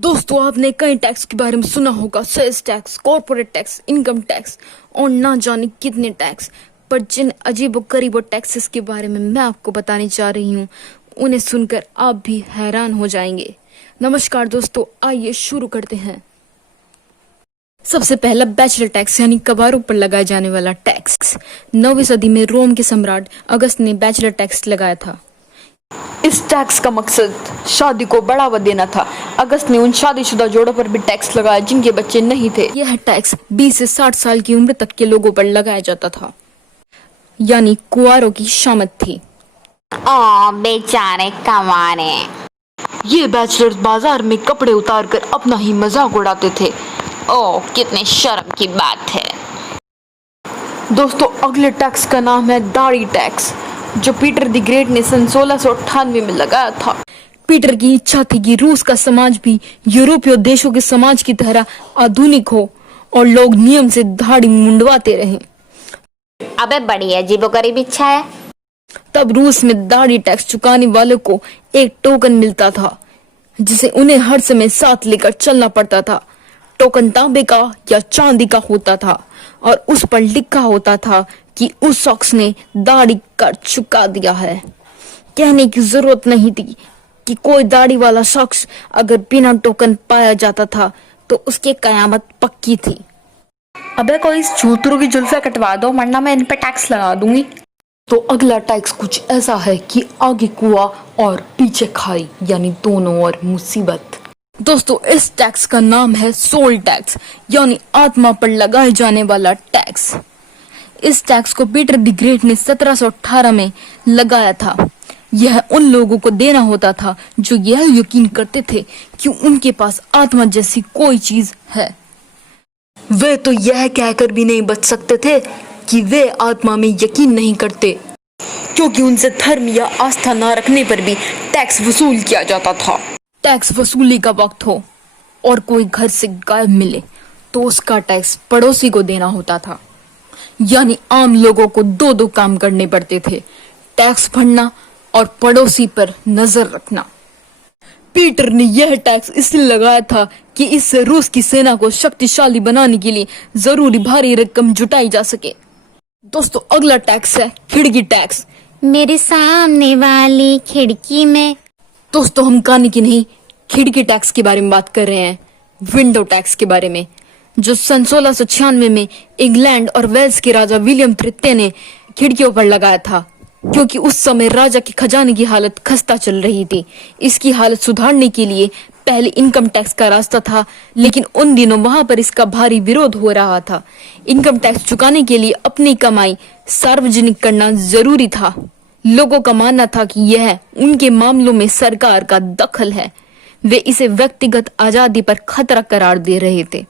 दोस्तों, आपने कई टैक्स के बारे में सुना होगा। Sales tax, corporate tax, income tax और ना जाने कितने टैक्स। पर जिन अजीबोगरीब टैक्सेस के बारे में मैं आपको बताने जा रही हूँ, उन्हें सुनकर आप भी हैरान हो जाएंगे। नमस्कार दोस्तों, आइए शुरू करते हैं। सबसे पहला बैचलर टैक्स यानी कबारों पर लगाए जाने वाला टैक्स। 9वीं सदी में रोम के सम्राट अगस्त ने बैचलर टैक्स लगाया था। इस टैक्स का मकसद शादी को बढ़ावा देना था। अगस्त ने उन शादीशुदा जोड़ों पर भी टैक्स लगाया जिनके बच्चे नहीं थे। यह टैक्स 20 से 60 साल की उम्र तक के लोगों पर लगाया जाता था, यानी कुंवारों की शामत थी। बेचारे कमारे। ये बैचलर्स बाजार में कपड़े उतार कर अपना ही मजाक उड़ाते थे। कितने शर्म की बात है। दोस्तों, अगले टैक्स का नाम है दाढ़ी टैक्स, जो पीटर द ग्रेट ने सन 1698 में लगाया था। पीटर की इच्छा थी कि रूस का समाज भी यूरोपीय देशों के समाज की तरह आधुनिक हो और लोग नियम से दाढ़ी मुंडवाते रहें। अबे बड़ी अजीबोगरीब इच्छा है। तब रूस में दाढ़ी टैक्स चुकाने वालों को एक टोकन मिलता था, जिसे उन्हें हर समय साथ लेकर चलना पड़ता था। टोकन तांबे का या चांदी का होता था और उस पर लिखा होता था कि उस शख्स ने दाढ़ी कर चुका दिया है। कहने की जरूरत नहीं थी कि कोई दाढ़ी वाला शख्स अगर बिना टोकन पाया जाता था तो उसकी कयामत पक्की थी। अबे कोई इस चूतरों की जुल्फे कटवा दो, वरना मैं इन पे टैक्स लगा दूंगी। तो अगला टैक्स कुछ ऐसा है कि आगे कुआं और पीछे खाई, यानी दोनों ओर मुसीबत। दोस्तों, इस टैक्स का नाम है सोल टैक्स, यानी आत्मा पर लगाए जाने वाला टैक्स। इस टैक्स को पीटर द ग्रेट ने 1718 में लगाया था। यह उन लोगों को देना होता था जो यह यकीन करते थे कि उनके पास आत्मा जैसी कोई चीज है। वे तो यह कहकर भी नहीं बच सकते थे कि वे आत्मा में यकीन नहीं करते, क्योंकि उनसे धर्म या आस्था न रखने पर भी टैक्स वसूल किया जाता था। टैक्स वसूली का वक्त हो और कोई घर से गायब मिले तो उसका टैक्स पड़ोसी को देना होता था, यानी आम लोगों को दो दो काम करने पड़ते थे, टैक्स भरना और पड़ोसी पर नजर रखना। पीटर ने यह टैक्स इसलिए लगाया था कि इससे रूस की सेना को शक्तिशाली बनाने के लिए जरूरी भारी रकम जुटाई जा सके। दोस्तों, अगला टैक्स है खिड़की टैक्स। मेरे सामने वाली खिड़की में। दोस्तों, हम कान की नहीं, खिड़की टैक्स के बारे में बात कर रहे हैं, विंडो टैक्स के बारे में, जो सन 1696 में इंग्लैंड और वेल्स के राजा विलियम तृतीय ने खिड़कियों पर लगाया था, क्योंकि उस समय राजा के खजाने की हालत खस्ता चल रही थी। इसकी हालत सुधारने के लिए पहले इनकम टैक्स का रास्ता था, लेकिन उन दिनों वहां पर इसका भारी विरोध हो रहा था। इनकम टैक्स चुकाने के लिए अपनी कमाई सार्वजनिक करना जरूरी था। लोगों का मानना था कि यह उनके मामलों में सरकार का दखल है। वे इसे व्यक्तिगत आजादी पर खतरा करार दे रहे थे।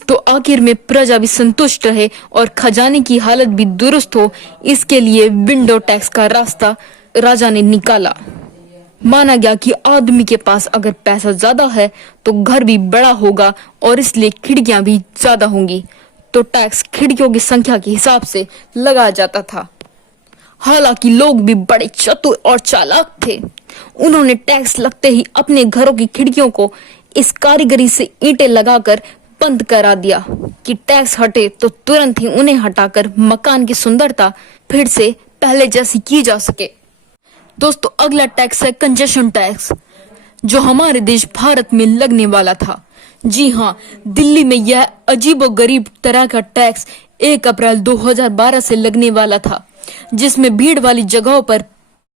तो आखिर में प्रजा भी संतुष्ट रहे और खजाने की हालत भी दुरुस्त हो, इसके लिए विंडो टैक्स का रास्ता राजा ने निकाला। माना गया कि आदमी के पास अगर पैसा ज्यादा है तो घर भी बड़ा होगा और इसलिए खिड़कियां भी ज्यादा होंगी, तो टैक्स खिड़कियों की संख्या के हिसाब से लगाया जाता था। हालांकि लोग भी बड़े चतुर और चालाक थे। उन्होंने टैक्स लगते ही अपने घरों की खिड़कियों को इस कारीगरी से ईंटें लगाकर बंद करा दिया कि टैक्स हटे तो तुरंत ही उन्हें हटाकर मकान की सुंदरता फिर से पहले जैसी की जा सके। दोस्तों, अगला टैक्स है कंजेशन टैक्स, जो हमारे देश भारत में लगने वाला था। जी हाँ, दिल्ली में यह अजीबोगरीब तरह का टैक्स 1 अप्रैल 2012 से लगने वाला था, जिसमें भीड़ वाली जगहों पर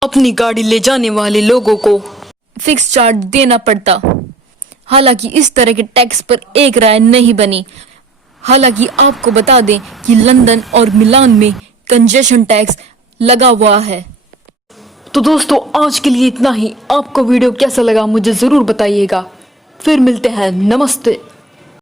अपनी गाड़ी ले जाने वाले लोगों को फिक्स चार्ज देना पड़ता। हालांकि इस तरह के टैक्स पर एक राय नहीं बनी। हालांकि आपको बता दें कि लंदन और मिलान में कंजेशन टैक्स लगा हुआ है। तो दोस्तों, आज के लिए इतना ही। आपको वीडियो कैसा लगा मुझे जरूर बताइएगा। फिर मिलते हैं। नमस्ते।